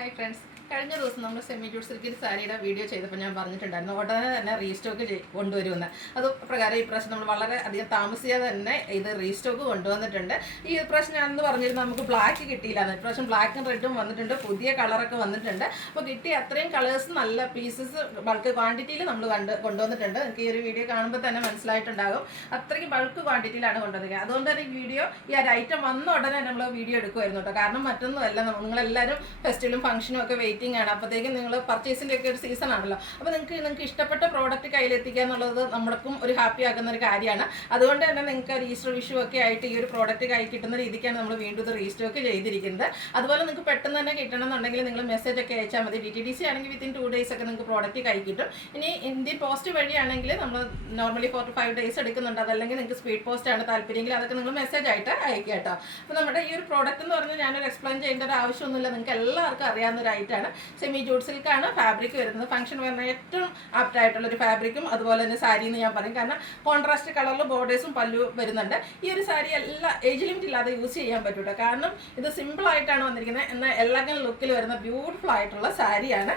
Hi friends, കഴിഞ്ഞ ദിവസം നമ്മൾ സെമി ജൂട്ട് സിൽക്കിൽ സാരിയുടെ വീഡിയോ ചെയ്തപ്പോൾ ഞാൻ പറഞ്ഞിട്ടുണ്ടായിരുന്നു ഉടനെ തന്നെ റീസ്റ്റോക്ക് കൊണ്ടുവരുമെന്ന്. അത് പ്രകാരം ഈ പ്രാവശ്യം നമ്മൾ വളരെ അധികം താമസിയാതെ തന്നെ ഇത് റീസ്റ്റോക്ക് കൊണ്ടുവന്നിട്ടുണ്ട്. ഈ പ്രാവശ്യം ഞാനെന്ന് പറഞ്ഞിരുന്നു നമുക്ക് ബ്ലാക്ക് കിട്ടിയില്ലാന്ന്. ഇപ്രാവശ്യം ബ്ലാക്കും റെഡും വന്നിട്ടുണ്ട്, പുതിയ കളറൊക്കെ വന്നിട്ടുണ്ട്. അപ്പോൾ കിട്ടിയ അത്രയും കളേഴ്സ് നല്ല പീസസ് ബൾക്ക് ക്വാണ്ടിറ്റിയിൽ നമ്മൾ കൊണ്ടുവന്നിട്ടുണ്ട്. നിങ്ങൾക്ക് ഈ ഒരു വീഡിയോ കാണുമ്പോൾ തന്നെ മനസ്സിലായിട്ടുണ്ടാകും അത്രയ്ക്ക് ബൾക്ക് ക്വാണ്ടിറ്റിയിലാണ് കൊണ്ടുവന്നിരിക്കുന്നത്. അതുകൊണ്ട് തന്നെ ഈ വീഡിയോ ഈ ഒരു ഐറ്റം വന്ന ഉടനെ നമ്മൾ വീഡിയോ എടുക്കുമായിരുന്നു കേട്ടോ. കാരണം മറ്റൊന്നുമല്ല, നിങ്ങളെല്ലാവരും ഫെസ്റ്റിവലും ഫംഗ്ഷനും ഒക്കെ വെയിറ്റിംഗ് ആണ്. അപ്പോഴത്തേക്കും നിങ്ങൾ പർച്ചേസിൻ്റെ ഒക്കെ ഒരു സീസൺ ആണല്ലോ. അപ്പോൾ നിങ്ങൾക്ക് ഇഷ്ടപ്പെട്ട പ്രോഡക്റ്റ് കയ്യിലെത്തിക്കുക എന്നുള്ളത് നമ്മൾക്കും ഒരു ഹാപ്പി ആക്കുന്ന ഒരു കാര്യമാണ്. അതുകൊണ്ട് തന്നെ നിങ്ങൾക്ക് ഈസ്റ്റർ വിഷു ഒക്കെ ആയിട്ട് ഈ ഒരു പ്രോഡക്റ്റ് കൈ കിട്ടുന്ന രീതിക്കാണ് നമ്മൾ വീണ്ടും ഇത് റീസ്റ്റോക്ക് ചെയ്തിരിക്കുന്നത്. അതുപോലെ നിങ്ങൾക്ക് പെട്ടെന്ന് തന്നെ കിട്ടണം എന്നുണ്ടെങ്കിൽ നിങ്ങൾ മെസ്സേജ് ഒക്കെ അയച്ചാൽ മതി. DTDC ആണെങ്കിൽ വിത്തിൻ 2 days ഒക്കെ നിങ്ങൾക്ക് പ്രോഡക്റ്റ് കൈ കിട്ടും. ഇനി ഇന്ത്യൻ പോസ്റ്റ് വഴിയാണെങ്കിൽ നമ്മൾ നോർമലി 4 to 5 days എടുക്കുന്നുണ്ട്. അതല്ലെങ്കിൽ നിങ്ങൾക്ക് സ്പീഡ് പോസ്റ്റ് ആണ് താല്പര്യമെങ്കിൽ അതൊക്കെ നിങ്ങൾ മെസ്സേജ് ആയിട്ട് അയക്കുക കേട്ടോ. അപ്പോൾ നമ്മുടെ ഈ ഒരു പ്രോഡക്റ്റ് എന്ന് പറഞ്ഞാൽ ഞാനൊരു എക്സ്പ്ലെയിൻ ചെയ്യേണ്ട ഒരു ആവശ്യമൊന്നുമില്ല, നിങ്ങൾക്ക് എല്ലാവർക്കും അറിയാവുന്ന ഒരു ഐറ്റമാണ്. സെമി ജൂട്ട് സിൽക്കാണ് ഫാബ്രിക് വരുന്നത്. ഫംഗ്ഷൻ വരുന്ന ഏറ്റവും ആപ്റ്റ് ആയിട്ടുള്ളൊരു ഫാബ്രിക്കും അതുപോലെ തന്നെ സാരി എന്ന് ഞാൻ പറയും. കാരണം കോൺട്രാസ്റ്റ് കളറിൽ ബോർഡേഴ്സും പല്ലു വരുന്നുണ്ട്. ഈ ഒരു സാരി എല്ലാ ഏജ് ലിമിറ്റ് ഇല്ലാതെ യൂസ് ചെയ്യാൻ പറ്റൂട്ടോ. കാരണം ഇത് സിമ്പിൾ ആയിട്ടാണ് വന്നിരിക്കുന്നത്, എന്നാൽ എലഗൻ ലുക്കിൽ വരുന്ന ബ്യൂട്ടിഫുൾ ആയിട്ടുള്ള സാരിയാണ്.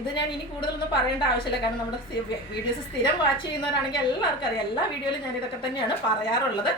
ഇത് ഞാൻ ഇനി കൂടുതലൊന്നും പറയേണ്ട ആവശ്യമില്ല. കാരണം നമ്മുടെ വീഡിയോസ് സ്ഥിരം വാച്ച് ചെയ്യുന്നവരാണെങ്കിൽ എല്ലാവർക്കും അറിയാം. എല്ലാ വീഡിയോയിലും ഞാൻ ഇതൊക്കെ തന്നെയാണ് പറയാറുള്ളത്.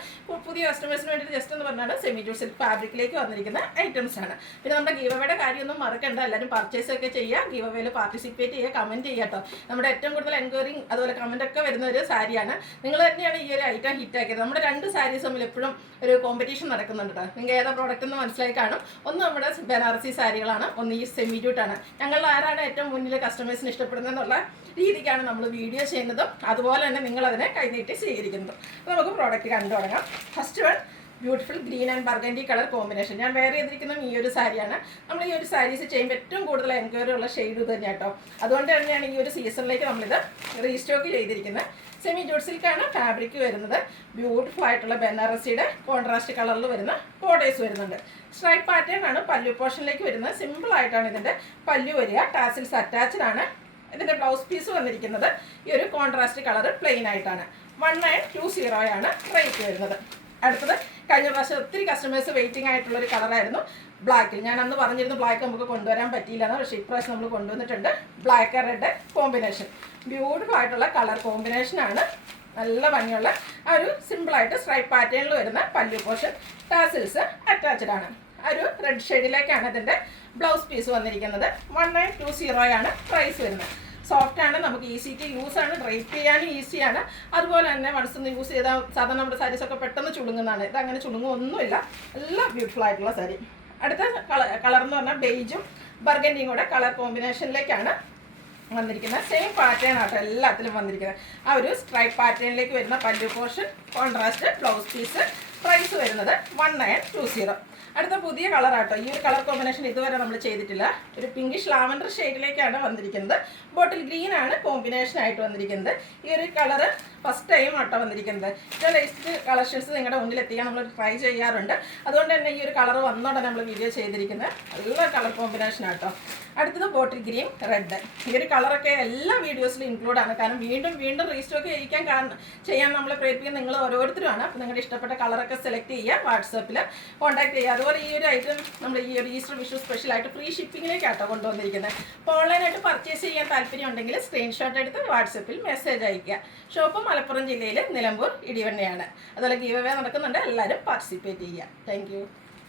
പുതിയ കസ്റ്റമേഴ്സിന് വേണ്ടിയിട്ട് ജസ്റ്റ് എന്ന് പറഞ്ഞാൽ സെമി ജൂട്ട് സിൽക്ക് ഫാബ്രിക്കിലേക്ക് വന്നിരിക്കുന്ന ഐറ്റംസ് ആണ്. പിന്നെ നമ്മുടെ ഗീവ് അവയുടെ കാര്യമൊന്നും മറക്കണ്ട. എല്ലാവരും പർച്ചേസ് ഒക്കെ ചെയ്യുക, ഗീവ് അവേയിൽ പാർട്ടിസിപ്പേറ്റ് ചെയ്യുക, കമൻറ്റ് ചെയ്യുക കേട്ടോ. നമ്മുടെ ഏറ്റവും കൂടുതൽ എൻക്വയറിങ് അതുപോലെ കമൻ്റ് ഒക്കെ വരുന്ന ഒരു സാരിയാണ്. നിങ്ങൾ തന്നെയാണ് ഈ ഒരു ഐറ്റം ഹിറ്റാക്കിയത്. നമ്മുടെ 2 സാരീസ് തമ്മിൽ എപ്പോഴും ഒരു കോമ്പറ്റീഷൻ നടക്കുന്നുണ്ട് കേട്ടോ. നിങ്ങൾക്ക് ഏതാ പ്രോഡക്റ്റ് എന്ന് മനസ്സിലായി കാണും. ഒന്ന് നമ്മുടെ ബനാറസി സാരികളാണ്, ഒന്ന് ഈ സെമി ജൂട്ടാണ്. ഞങ്ങൾ ആരാണ് ഏറ്റവും മുന്നിൽ കസ്റ്റമേഴ്സിന് ഇഷ്ടപ്പെടുന്നത് എന്നുള്ള രീതിക്കാണ് നമ്മൾ വീഡിയോ ചെയ്യുന്നതും അതുപോലെ തന്നെ നിങ്ങളതിനെ കൈനീട്ടി സ്വീകരിക്കുന്നതും. അപ്പോൾ നമുക്ക് പ്രോഡക്റ്റ് കണ്ടു തുടങ്ങാം. First one beautiful green and burgundy colour combination. ഞാൻ വെയർ ചെയ്തിരിക്കുന്നതും ഈ ഒരു സാരിയാണ്. നമ്മൾ ഈ ഒരു സാരീസ് ചെയ്യുമ്പോൾ ഏറ്റവും കൂടുതൽ എൻക്വയറി ഉള്ള ഷെയ്ഡ് ഇത് തന്നെ കേട്ടോ. അതുകൊണ്ട് തന്നെയാണ് ഈ ഒരു സീസണിലേക്ക് നമ്മളിത് റീസ്റ്റോക്ക് ചെയ്തിരിക്കുന്നത്. സെമി ജൂട്ട് സിൽക്കാണ് ഫാബ്രിക് വരുന്നത്. ബ്യൂട്ടിഫുൾ ആയിട്ടുള്ള ബനാറസിയുടെ കോൺട്രാസ്റ്റ് കളറിൽ വരുന്ന ബോർഡേഴ്സ് വരുന്നുണ്ട്. സ്ട്രൈപ്പ് പാറ്റേൺ ആണ് പല്ലു പോർഷനിലേക്ക് വരുന്നത്. സിമ്പിൾ ആയിട്ടാണ് ഇതിൻ്റെ പല്ലു വരിക. ടാസിൽസ് അറ്റാച്ച്ഡ് ആണ്. ഇതിൻ്റെ ബ്ലൗസ് പീസ് വന്നിരിക്കുന്നത് ഈ ഒരു കോൺട്രാസ്റ്റ് കളർ പ്ലെയിൻ ആയിട്ടാണ്. 1920 ആണ് റേറ്റ് വരുന്നത്. അടുത്തത് കഴിഞ്ഞ പ്രാവശ്യം ഒത്തിരി കസ്റ്റമേഴ്സ് വെയിറ്റിംഗ് ആയിട്ടുള്ളൊരു കളറായിരുന്നു ബ്ലാക്കിൽ. ഞാൻ അന്ന് പറഞ്ഞിരുന്നു ബ്ലാക്ക് നമുക്ക് കൊണ്ടുവരാൻ പറ്റിയില്ലെന്ന്. പക്ഷേ ഇപ്രാവശ്യം നമ്മൾ കൊണ്ടുവന്നിട്ടുണ്ട്. Black red combination. ബ്യൂട്ടിഫുൾ ആയിട്ടുള്ള കളർ കോമ്പിനേഷനാണ്. നല്ല ഭംഗിയുള്ള ആ ഒരു സിമ്പിളായിട്ട് സ്ട്രൈപ്പ് പാറ്റേണിൽ വരുന്ന പല്ലു പോർഷൻ. ടാസിൽസ് അറ്റാച്ച്ഡ് ആണ്. ആ ഒരു റെഡ് ഷെയ്ഡിലേക്കാണ് ഇതിൻ്റെ ബ്ലൗസ് പീസ് വന്നിരിക്കുന്നത്. 1920 ആണ് പ്രൈസ് വരുന്നത്. സോഫ്റ്റ് ആണ്, നമുക്ക് ഈസി ടു യൂസ് ആണ്, ഡ്രൈപ്പ് ചെയ്യാനും ഈസിയാണ്. അതുപോലെ തന്നെ മനസ്സൊന്ന് യൂസ് ചെയ്താൽ സാധാരണ നമ്മുടെ സാരീസൊക്കെ പെട്ടെന്ന് ചുളുങ്ങുന്നതാണ്. ഇതങ്ങനെ ചുളുങ്ങുമൊന്നുമില്ല. എല്ലാം ബ്യൂട്ടിഫുൾ ആയിട്ടുള്ള സാരി. അടുത്ത കളർ എന്ന് പറഞ്ഞാൽ ബെയ്ജും ബർഗൻഡിയും കൂടെ കളർ കോമ്പിനേഷനിലേക്കാണ് വന്നിരിക്കുന്നത്. സെയിം പാറ്റേൺ ആട്ടോ എല്ലാത്തിലും വന്നിരിക്കുന്നത്. ആ ഒരു സ്ട്രൈപ്പ് പാറ്റേണിലേക്ക് വരുന്ന പല്ലു portion, contrast blouse piece. Price വരുന്നത് 1920. അടുത്ത പുതിയ കളറാട്ടോ. ഈ ഒരു കളർ കോമ്പിനേഷൻ ഇതുവരെ നമ്മൾ ചെയ്തിട്ടില്ല. ഒരു പിങ്കിഷ് ലാവൻഡർ ഷെയ്ഡിലേക്കാണ് വന്നിരിക്കുന്നത്. ബോട്ടിൽ ഗ്രീൻ ആണ് കോമ്പിനേഷൻ ആയിട്ട് വന്നിരിക്കുന്നത്. ഈ ഒരു കളറ് ഫസ്റ്റ് ടൈം ആട്ടോ വന്നിരിക്കുന്നത്. ചില ലേറ്റസ്റ്റ് കളക്ഷൻസ് നിങ്ങളുടെ മുന്നിൽ എത്തിക്കാൻ നമ്മൾ ട്രൈ ചെയ്യാറുണ്ട്. അതുകൊണ്ട് തന്നെ ഈ ഒരു കളർ വന്നോടെ നമ്മൾ വീഡിയോ ചെയ്തിരിക്കുന്നത്. നല്ല കളർ കോമ്പിനേഷൻ ആട്ടോ. അടുത്തത് ബോട്ടിൽ ഗ്രീൻ റെഡ്. ഈ ഒരു കളറൊക്കെ എല്ലാ വീഡിയോസിലും ഇൻക്ലൂഡ് ആണ്. കാരണം വീണ്ടും റീസ്റ്റോക്ക് ചെയ്യാൻ നമ്മളെ പ്രേരിപ്പിക്കാൻ നിങ്ങൾ ഓരോരുത്തരുമാണ്. അപ്പോൾ നിങ്ങളുടെ ഇഷ്ടപ്പെട്ട കളറൊക്കെ സെലക്ട് ചെയ്യുക, വാട്സാപ്പിൽ കോൺടാക്ട് ചെയ്യുക. അതുപോലെ ഈ ഒരു ഐറ്റം നമ്മൾ ഈ ഒരു ഈസ്റ്റർ വിഷു സ്പെഷ്യലായിട്ട് ഫ്രീ ഷിപ്പിങ്ങിലേക്കാട്ടോ കൊണ്ടുവന്നിരിക്കുന്നത്. അപ്പോൾ ഓൺലൈനായിട്ട് പർച്ചേസ് ചെയ്യാൻ താല്പര്യം ഉണ്ടെങ്കിൽ സ്ക്രീൻഷോട്ട് എടുത്ത് വാട്സപ്പിൽ മെസ്സേജ് അയയ്ക്കുക. ഷോപ്പ് മലപ്പുറം ജില്ലയിൽ നിലമ്പൂർ ഇടിവണ്ണയാണ്. അതുപോലെ ഗീവ് അവേ നടക്കുന്നുണ്ട്. എല്ലാവരും പാർട്ടിസിപ്പേറ്റ് ചെയ്യുക. താങ്ക്